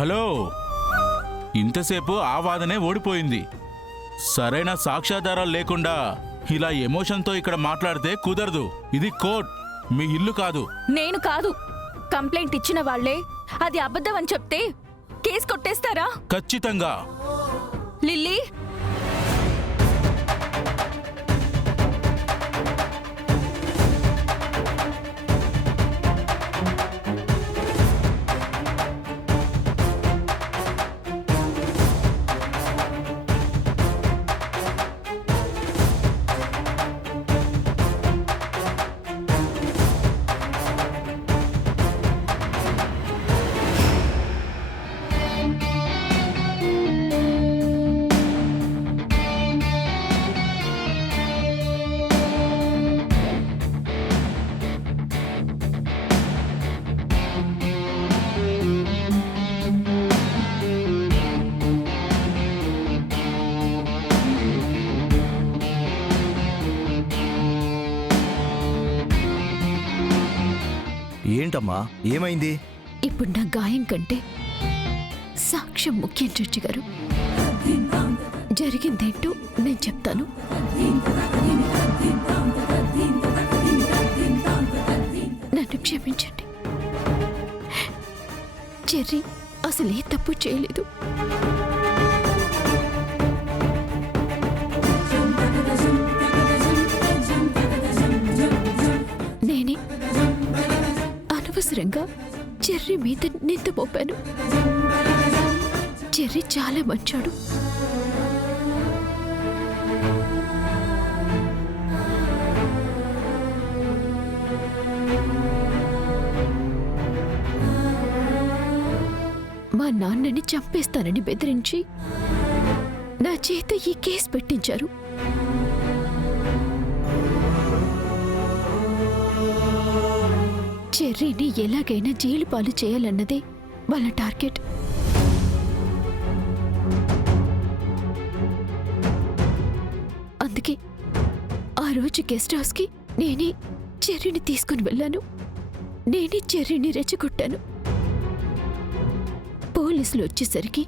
Hello, ఇంతసేపు ఆ వాదనే ఓడిపోయింది. సరైన సాక్ష్యాధారాలు లేకుండా ఇలా ఎమోషన్తో ఇక్కడ మాట్లాడితే కుదరదు. ఇది కోర్ట్, మీ ఇల్లు కాదు. నేను కాదు, కంప్లైంట్ ఇచ్చిన వాళ్లే అది అబద్ధం అని చెప్తే కేసు కొట్టేస్తారా? ఖచ్చితంగా. లిల్లీ, ఏంటమ్మా, ఏమైంది? ఇప్పుడు నా గాయం కంటే సాక్ష్యం ముఖ్యం. జడ్జి గారు, జరిగిందేంటో నేను చెప్తాను. నన్ను క్షమించండి. చెర్రీ అసలు ఏ తప్పు చేయలేదు. నేనే అనవసరంగా చెర్రీ మీద నింద మోపాను. చెర్రీ చాలా మంచాడు. మా నాన్నని చంపేస్తానని బెదిరించి నా చేత ఈ కేసు పెట్టించారు. చెర్రీని ఎలాగైనా జైలు పాలు చేయాలన్నదే వాళ్ళ టార్గెట్. అందుకే ఆ రోజు గెస్ట్ హౌస్కి నేనే చెర్రీని తీసుకుని వెళ్ళాను. నేనే చెర్రీని రెచ్చగొట్టాను. పోలీసులు వచ్చేసరికి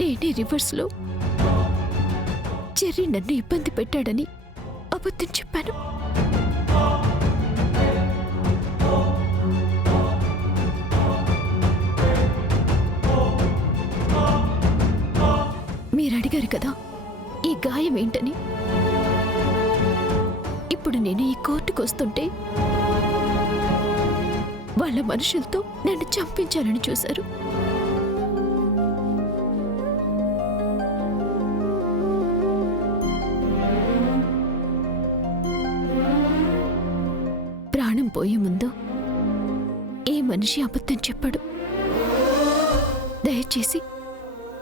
నేనే రివర్స్లో చెర్రీ నన్ను ఇబ్బంది పెట్టాడని అబద్ధం చెప్పాను. మీరు అడిగారు కదా ఈ గాయం ఏంటని. ఇప్పుడు నేను ఈ కోర్టుకు వస్తుంటే వాళ్ళ మనుషులతో నన్ను చంపించాలని చూశారు. ప్రాణం పోయే ముందు ఏ మనిషి అబద్ధం చెప్పాడు. దయచేసి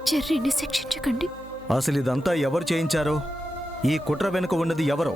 చెర్రీని శిక్షించకండి. అసలు ఇదంతా ఎవరు చేయించారో, ఈ కుట్ర వెనుక ఉన్నది ఎవరో